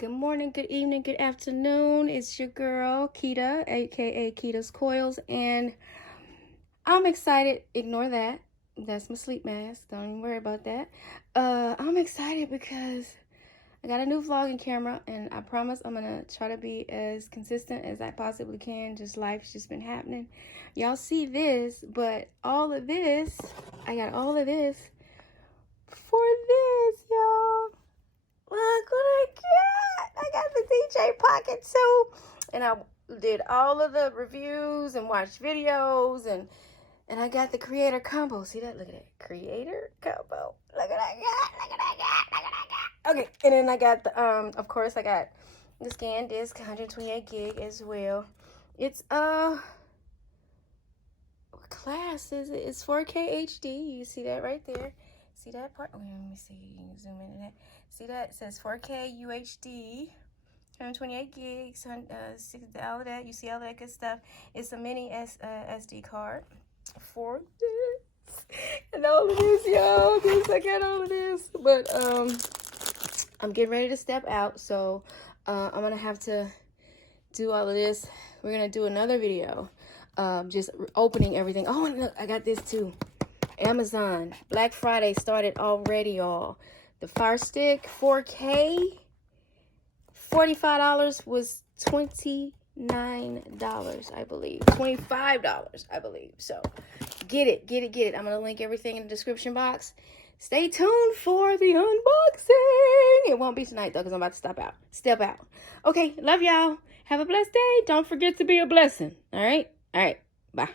Good morning, good evening, good afternoon. It's your girl, Keita, aka Keita's Coils, and I'm excited. Ignore that. That's my sleep mask. Don't even worry about that. I'm excited because I got a new vlogging camera, and I promise I'm gonna try to be as consistent as I possibly can. Just life's just been happening. Y'all see this, but all of this, I got all of this for this, y'all. Look what I got. I got the Dji Pocket too. And I did all of the reviews and watched videos and I got the creator combo. See that? Look at that. Creator combo. Look at that. Look at that. Look at that. Okay. And then I got the of course I got the scan disc 128 gig as well. It's what class is it? It's 4K HD. You see that right there. See that part? Let me see. You can zoom in on that. See that? It says 4K UHD, 128 gigs, all of that. You see all that good stuff. It's a mini SD card for this. And all of this, y'all. I got all of this. But I'm getting ready to step out. So I'm going to have to do all of this. We're going to do another video. Just opening everything. Oh, and look, I got this too. Amazon Black Friday started already, y'all. The Fire Stick 4K, $45 was $29, I believe. $25, I believe. So get it, get it, get it. I'm gonna link everything in the description box. Stay tuned for the unboxing. It won't be tonight though, because I'm about to step out. Okay, love y'all. Have a blessed day. Don't forget to be a blessing. All right, bye.